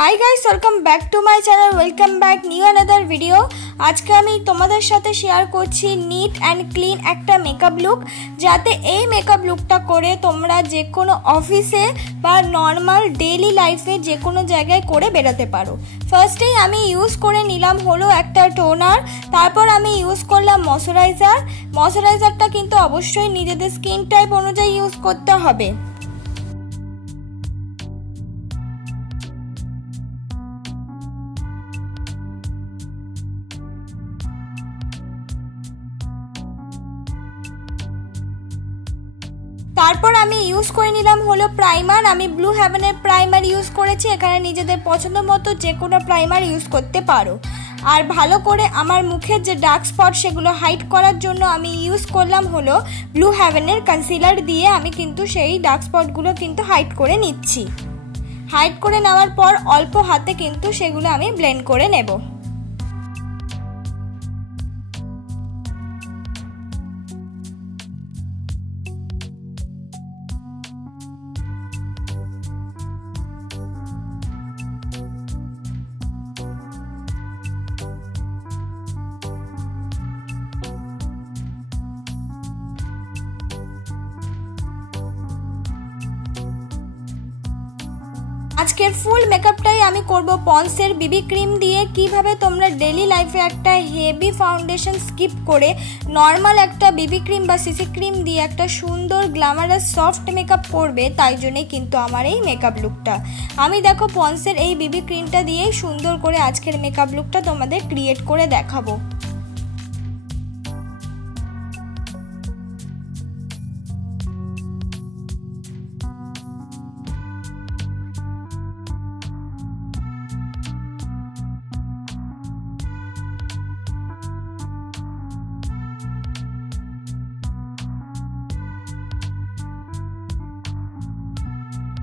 High guys welcome back to my channel welcome back new another video. आज के आमी तोमादेर साथे शेयर करछि नीट एंड क्लीन एक मेकअप लुक जाते ए मेकअप लुकटा करे तोमरा जे कोनो अफिसे बा नर्माल डेली लाइफे जे कोनो जायगाय करे बेराते पारो। फार्स्टेई आमी यूज करे निलाम हलो एकटा टोनार, तारपर आमी यूज करलाम मयश्चाराइजार। मयश्चाराइजारटा किन्तु अवश्यई निजेदेर स्किन टाइप अनुयायी यूज करते हबे। तारपर आमी यूज करे निलाम हलो प्राइमार। आमी ब्लू हेवेनेर प्राइमार यूज करेछि। एखाने निजेदेर पछंद मतो जे कोनो प्राइमार यूज करते पारो। और भालो करे आमार मुखेर जे डार्क स्पट सेगुलो हाइड करार जोन्नो आमी यूज करलाम हलो ब्लू हेवेनेर कन्सिलार दिए। आमी किन्तु सेई डार्क स्पटगुलो किन्तु हाइड करे निচ্ছি। हाइड करे नेওয়ার पर अल्प हाथे किन्तु सेगुलो आमी ब्लेंड करे नेब। आजकेर फुल मेकअपटाई आमी करबो पन्सের बीबी क्रीम दिए। किभाबे तोमरा डेली लाइफे एकटा हेवी फाउंडेशन स्किप करे नर्माल एकटा बीबी क्रीम बा सीसी क्रीम दिए एकटा सुंदर ग्लैमारास सफ्ट मेकअप करबे, ताई जोन्नोई किन्तु आमार एई मेकअप लुकटा। आमी देखो पन्सের एई बीबी क्रीमटा दिए सुंदर करे आजकेर मेकअप लुकटा तोमादेर क्रिएट करे देखाबो।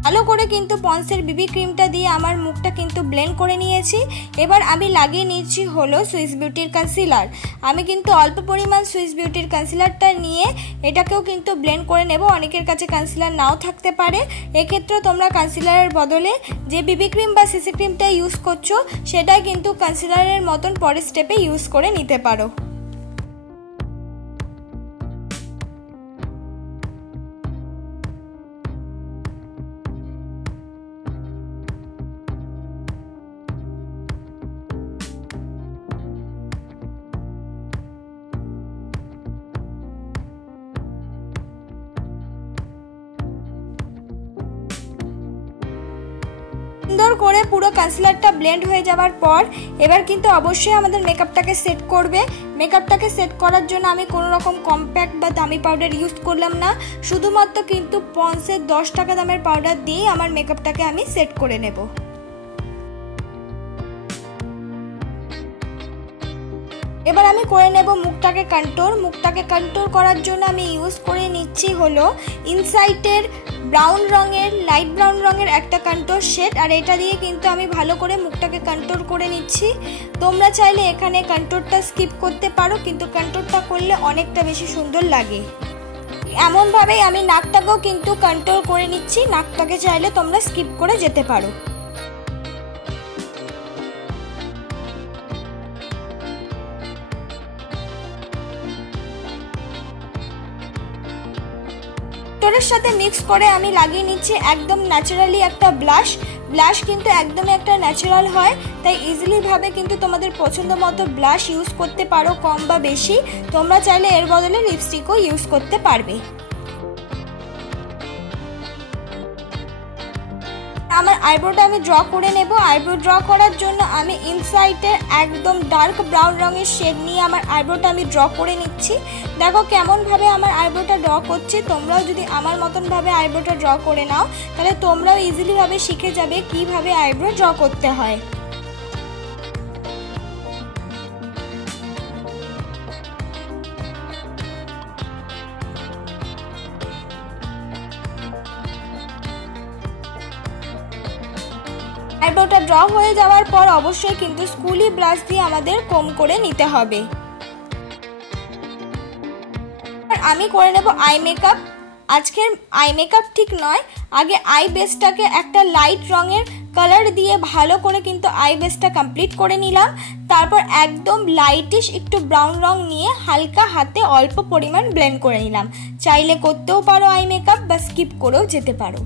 ভালো করে কিন্তু পন্সের বিবি ক্রিমটা দিয়ে আমার মুখটা কিন্তু ব্লেন্ড করে নিয়েছি। এবার আমি লাগিয়ে নিচ্ছি হলো সুইস বিউটির কনসিলার। আমি কিন্তু অল্প পরিমাণ সুইস বিউটির কনসিলারটা নিয়ে এটাকেও কিন্তু ব্লেন্ড করে নেব। অনেকের কাছে কনসিলার নাও থাকতে পারে, এক্ষেত্রে তোমরা কনসিলারের বদলে যে বিবি ক্রিম বা সিসি ক্রিমটা ইউজ করছো সেটাই কিন্তু কনসিলারের মতন পরের স্টেপে ইউজ করে নিতে পারো। সুন্দর করে পুরো কনসিলারটা ব্লেন্ড হয়ে যাওয়ার পর এবার কিন্তু অবশ্যই আমাদের মেকআপটাকে সেট করবে। মেকআপটাকে সেট করার জন্য আমি কোনো রকম কম্প্যাক্ট বা দামি পাউডার ইউজ করলাম না, শুধুমাত্র কিন্তু পন্সের 10 টাকা দামের পাউডার দিয়ে আমার মেকআপটাকে আমি সেট করে নেব। এবার আমি করে নেব মুখটাকে কন্ট্রোল। মুখটাকে কন্ট্রোল করার জন্য আমি ইউজ করে নিচ্ছি হলো ইনসাইটের ব্রাউন রঙের লাইট ব্রাউন রঙের একটা কন্ট্রোল শেড, আর এটা দিয়ে কিন্তু আমি ভালো করে মুখটাকে কন্ট্রোল করে নিচ্ছি। তোমরা চাইলে এখানে কন্ট্রোলটা স্কিপ করতে পারো, কিন্তু কন্ট্রোলটা করলে অনেকটা বেশি সুন্দর লাগে। এমনভাবেই আমি নাকটাকেও কিন্তু কন্ট্রোল করে নিচ্ছি। নাকটাকে চাইলে তোমরা স্কিপ করে যেতে পারো। এর সাথে মিক্স করে আমি লাগিয়ে নিচ্ছি একদম ন্যাচারালি একটা ব্লাশ। ব্লাশ কিন্তু একদমই একটা ন্যাচারাল হয়, তাই ইজিলি ভাবে কিন্তু তোমাদের পছন্দ মতো ব্লাশ ইউজ করতে পারো, কম বা বেশি। তোমরা চাইলে এর বদলে লিপস্টিকও ইউজ করতে পারবে। আমার আইব্রোটা আমি ড্র করে নেব। আইব্রো ড্র করার জন্য আমি ইনসাইডে একদম ডার্ক ব্রাউন রঙের শেড নিয়ে আমার আইব্রোটা আমি ড্র করে নিচ্ছি। দেখো কেমন ভাবে আমার আইব্রোটা ড্র করছি। তোমরাও যদি আমার মতন ভাবে আইব্রোটা ড্র করে নাও তাহলে তোমরাও ইজিলি ভাবে শিখে যাবে কিভাবে আইব্রো ড্র করতে হয়। আইব্রোটা ড্র হয়ে যাওয়ার পর অবশ্যই কিন্তু স্কুলি ব্রাশ দিয়ে আমাদের কম করে নিতে হবে। আমি করে নেব আই মেকআপ। আজকের আই মেকআপ ঠিক নয়, আগে আই বেসটাকে একটা লাইট রঙের কালার দিয়ে ভালো করে কিন্তু আই বেসটা কমপ্লিট করে নিলাম। তারপর একদম লাইটিশ একটু ব্রাউন রং নিয়ে হালকা হাতে অল্প পরিমাণ ব্লেন্ড করে নিলাম। চাইলে করতেও পারো আই মেকআপ বা স্কিপ করেও যেতে পারো।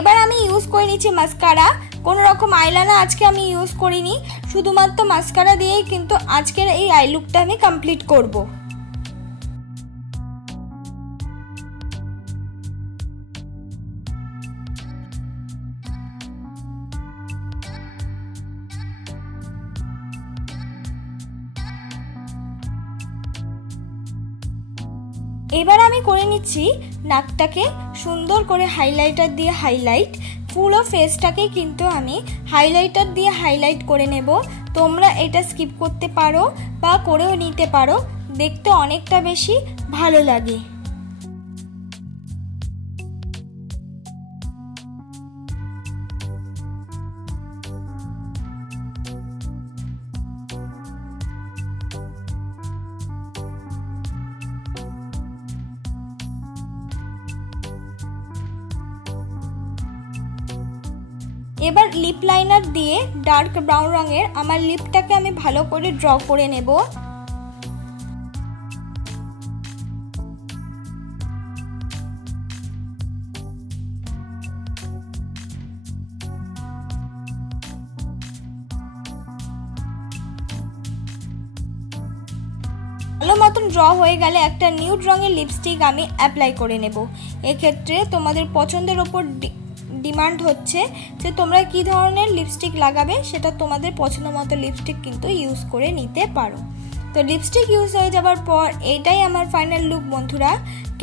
এবার আমি ইউজ করে নিচ্ছি মাস্কারা। কোনো রকম আইলাইনার আজকে আমি ইউজ করিনি, শুধুমাত্র মাস্কারা দিয়েই কিন্তু আজকের এই আই লুকটা আমি কমপ্লিট করব। এবার আমি করে নিচ্ছি নাকটাকে সুন্দর করে হাইলাইটার দিয়ে হাইলাইট। পুরো ফেসটাকে কিন্তু আমি হাইলাইটার দিয়ে হাইলাইট করে নেব। তোমরা এটা স্কিপ করতে পারো বা করেও নিতে পারো, দেখতে অনেকটা বেশি ভালো লাগে। এবার লিপ লাইনার দিয়ে ডার্ক ব্রাউন রঙের আমার লিপটাকে আমি ভালো করে ড্র করে নেব। ভালো মতন ড্র হয়ে গেলে একটা নিউড রঙের লিপস্টিক আমি অ্যাপ্লাই করে নেব। এক্ষেত্রে তোমাদের পছন্দের ওপর ডিমান্ড হচ্ছে যে তোমরা কি ধরনের লিপস্টিক লাগাবে, সেটা তোমাদের পছন্দ মতো লিপস্টিক কিন্তু ইউজ করে নিতে পারো। তো লিপস্টিক ইউজ হয়ে যাবার পর এটাই আমার ফাইনাল লুক। বন্ধুরা,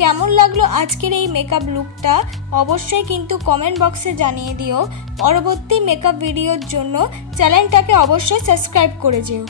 কেমন লাগলো আজকের এই মেকআপ লুকটা অবশ্যই কিন্তু কমেন্ট বক্সে জানিয়ে দিও। পরবর্তী মেকআপ ভিডিওর জন্য চ্যানেলটাকে অবশ্যই সাবস্ক্রাইব করে যেও।